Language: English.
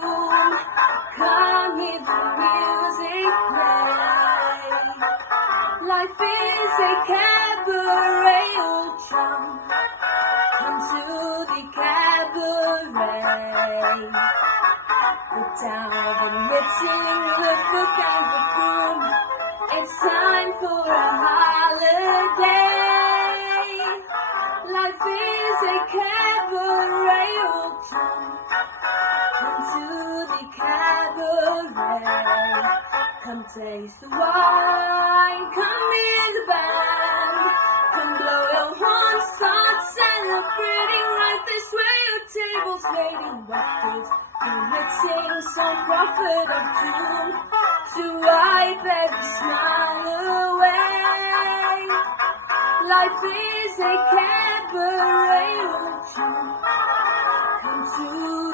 room. Come hear the music play. Life is a cabaret, old chum. Come to the cabaret. Put down the knitting, the book and the broom. It's time for a holiday. Life is a cabaret, old chum. Come to the cabaret. Come taste the wine, come hear the band. Come blow your horn, start celebrating. Life this way, your table's waiting. What gives the knitting some prophet of doom to wipe every smile away? Life is a cabaret, won't you come to